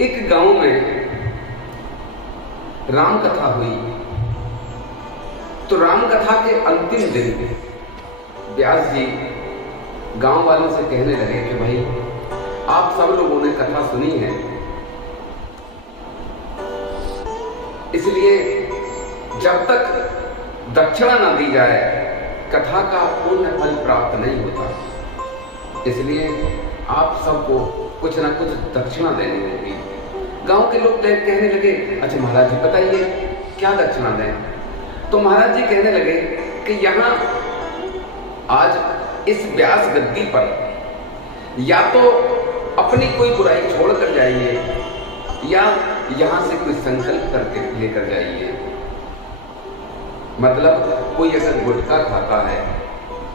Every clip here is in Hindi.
एक गांव में राम कथा हुई। तो राम कथा के अंतिम दिन व्यास जी गांव वालों से कहने लगे कि भाई आप सब लोगों ने कथा सुनी है, इसलिए जब तक दक्षिणा न दी जाए कथा का पूर्ण फल प्राप्त नहीं होता। इसलिए आप सबको कुछ ना कुछ दक्षिणा देनी होगी। गांव के लोग कहने लगे, अच्छा महाराज जी बताइए क्या दक्षिणा दें। तो महाराज जी कहने लगे कि यहाँ आज इस व्यास गद्दी पर या तो अपनी कोई बुराई छोड़कर जाइए या यहाँ से कोई संकल्प करके लेकर जाइए। मतलब कोई अगर गुटखा खाता है,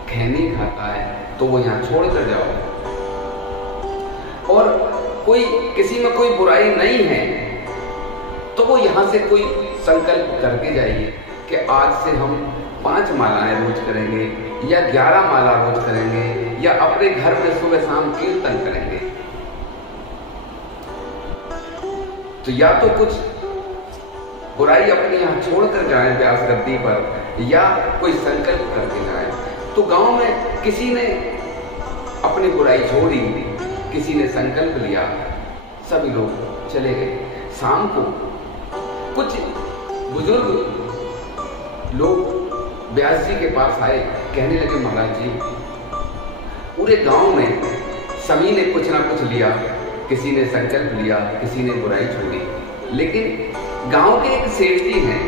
खैनी खाता है तो वो यहाँ छोड़कर जाओ, और कोई किसी में कोई बुराई नहीं है तो वो यहाँ से कोई संकल्प करके जाइए कि आज से हम 5 मालाएं रोज करेंगे या 11 माला रोज करेंगे या अपने घर में सुबह शाम कीर्तन करेंगे। तो या तो कुछ बुराई अपने यहाँ छोड़कर जाए व्यास गद्दी पर या कोई संकल्प करके जाए। तो गांव में किसी ने अपनी बुराई छोड़ी, किसी ने संकल्प लिया, सभी लोग चले गए। शाम को कुछ बुजुर्ग लोग व्यास जी के पास आए, कहने लगे महाराज जी पूरे गांव में सभी ने कुछ ना कुछ लिया, किसी ने संकल्प लिया, किसी ने बुराई छोड़ी, लेकिन गांव के एक सेठ जी हैं,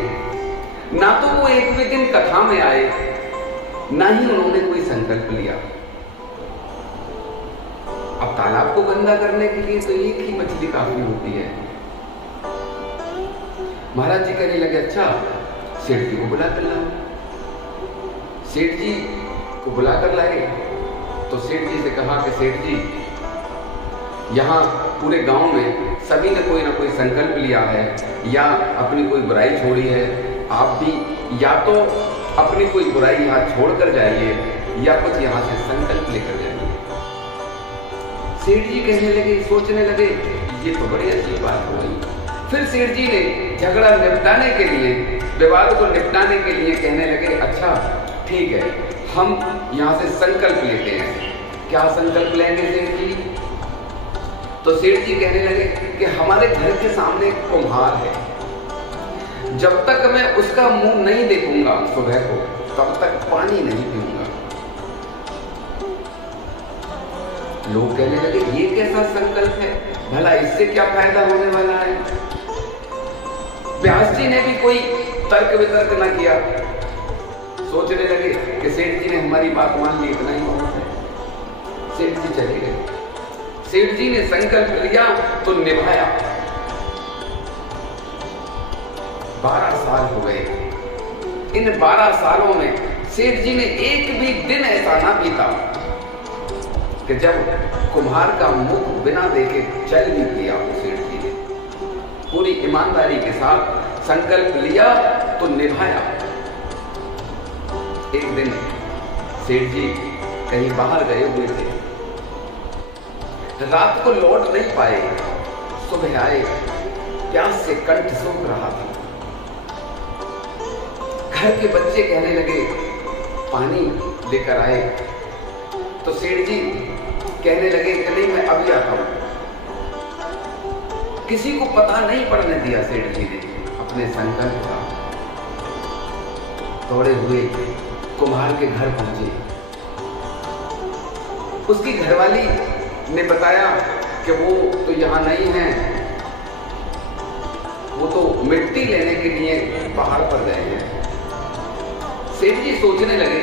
ना तो वो एक भी दिन कथा में आए ना ही उन्होंने कोई संकल्प लिया। अब तालाब को गंदा करने के लिए तो एक ही मछली काफी होती है। महाराज जी कहने लगे अच्छा सेठ जी को बुला कर लाओ। सेठ जी को बुला कर लाए तो सेठ जी से कहा कि सेठ जी यहाँ पूरे गांव में सभी ने कोई ना कोई संकल्प लिया है या अपनी कोई बुराई छोड़ी है, आप भी या तो अपनी कोई बुराई यहाँ छोड़कर जाइए या कुछ यहाँ से संकल्प लेकर जाइए। सेठ जी कहने लगे, सोचने लगे ये तो बड़ी अच्छी बात हो गई। फिर सेठ जी ने झगड़ा निपटाने के लिए, विवाद को निपटाने के लिए कहने लगे अच्छा ठीक है, हम यहाँ से संकल्प लेते हैं। क्या संकल्प लेंगे सेठ जी? तो सेठ जी कहने लगे कि हमारे घर के सामने एक कुम्हार है, जब तक मैं उसका मुंह नहीं देखूंगा सुबह को तब तक पानी नहीं पीऊंगा। लोग कहने लगे ये कैसा संकल्प है, भला इससे क्या फायदा होने वाला है। व्यास जी ने भी कोई तर्क वितर्क न किया, सोचने लगे कि सेठ जी ने हमारी बात मान ली, इतना ही बहुत है। सेठ जी चले गए। सेठ जी ने संकल्प लिया तो निभाया। 12 साल हो गए। इन 12 सालों में सेठ जी ने एक भी दिन ऐसा ना बीता कि जब कुम्हार का मुख बिना देखे चल भी किया हो। सेठ जी ने पूरी ईमानदारी के साथ संकल्प लिया तो निभाया। एक दिन सेठ जी कहीं बाहर गए हुए थे, रात को लौट नहीं पाए, सुबह आए, प्यास से कंठ सूख रहा था। घर के बच्चे कहने लगे पानी लेकर आए, तो सेठ जी कहने लगे कि नहीं मैं अभी आता हूं। किसी को पता नहीं पड़ने दिया सेठ जी ने अपने संकल्प का। दौड़े हुए कुम्हार के घर पहुंचे। उसकी घरवाली ने बताया कि वो तो यहाँ नहीं है, वो तो मिट्टी लेने के लिए पहाड़ पर गए हैं। सेठ जी सोचने लगे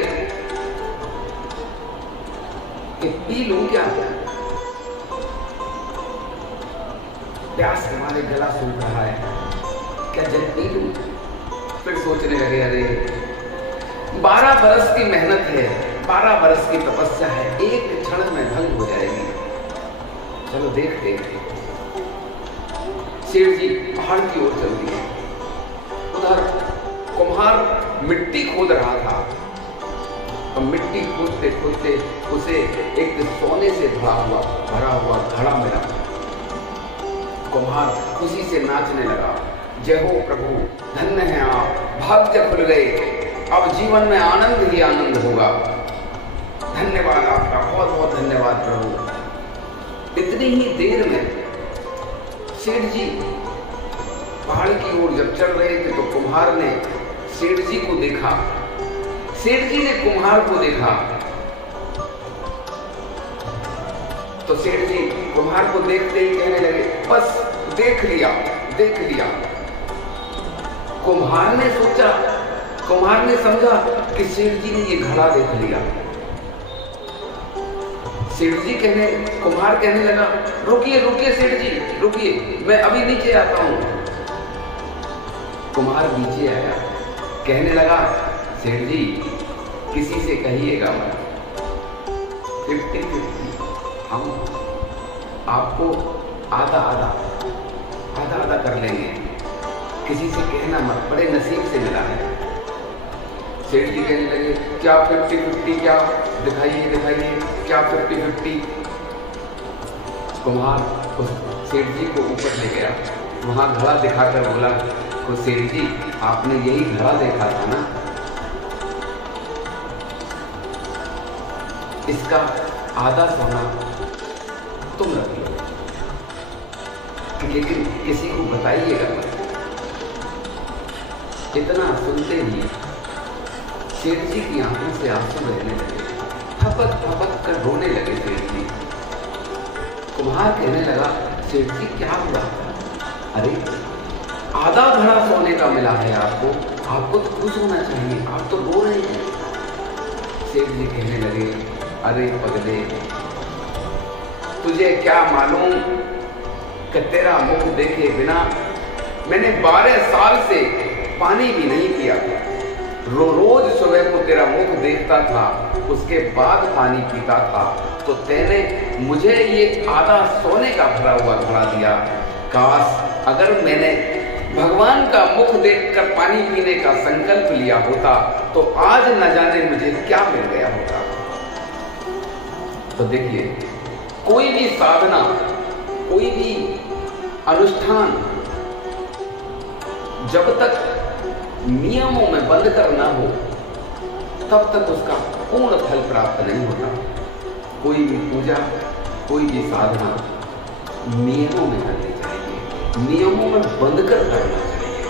कि पी लूं क्या, प्यास के मारे गला सूख रहा है, क्या जल पी लूं। फिर सोचने लगे अरे 12 बरस की मेहनत है, 12 बरस की तपस्या है, एक क्षण में भंग हो जाएगी, चलो देखते हैं। सेठ जी पहाड़ की ओर चल दिए। उधर कुम्हार मिट्टी खोद रहा था, तो मिट्टी खोदते खोदते उसे एक सोने से भरा हुआ घड़ा मिला। कुम्हार खुशी से नाचने लगा। जय हो प्रभु, धन्य हैं आप, भाग्य खुल गए, अब जीवन में आनंद ही आनंद होगा। धन्यवाद आपका, बहुत बहुत धन्यवाद प्रभु। इतनी ही देर में सेठ जी पहाड़ की ओर जब चल रहे थे तो कुम्हार ने सेठ जी को देखा। सेठ जी ने कुम्हार को देखा तो सेठ जी कुम्हार को देखते ही कहने लगे, बस देख लिया, देख लिया। कुम्हार ने सोचा, कुम्हार ने समझा कि सेठ जी ने ये घड़ा देख लिया। सेठ जी कुम्हार कहने लगा, रुकिए रुकिए सेठ जी, रुकिए, मैं अभी नीचे आता हूं। कुम्हार नीचे आया, कहने लगा, सेठ जी किसी से कहिएगा मत, 50-50 हम आपको आधा आधा कर लेंगे, किसी से कहना मत, बड़े नसीब से मिला है। सेठ जी कहने लगे, क्या 50-50, क्या दिखाइए दिखाइए, क्या 50-50। कुम्हार उस सेठ जी को ऊपर ले गया, वहां घड़ा दिखाकर बोला, तो सेठ जी आपने यही घड़ा देखा था ना, इसका आधा सोना तुम रख लो, लेकिन किसी को बताइएगा मत। इतना सुनते ही सेठ जी की आंखों से आंसू बहने लगे, थपक कर रोने लगे सेठ जी। कुम्हार कहने लगा, सेठ जी क्या हुआ? अरे आधा घड़ा सोने का मिला है आपको तो खुश होना चाहिए, आप तो रो रहे हैं। सेठ जी कहने लगे, अरे पगले, तुझे क्या मालूम कि तेरा मुख देखे बिना मैंने 12 साल से पानी भी नहीं पिया था। रोज सुबह को तेरा मुख देखता था, उसके बाद पानी पीता था, तो तेने मुझे ये आधा सोने का भरा हुआ घड़ा दिया। काश अगर मैंने भगवान का मुख देखकर पानी पीने का संकल्प लिया होता तो आज न जाने मुझे क्या मिल गया होता। तो देखिए, कोई भी साधना, कोई भी अनुष्ठान जब तक नियमों में बंद कर ना हो तब तक उसका पूर्ण फल प्राप्त नहीं होता। कोई भी पूजा, कोई भी साधना नियमों में करनी चाहिए, नियमों में बंद कर करना चाहिए।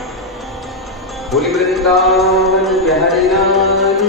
बोली वृंदावन बिहारी लाल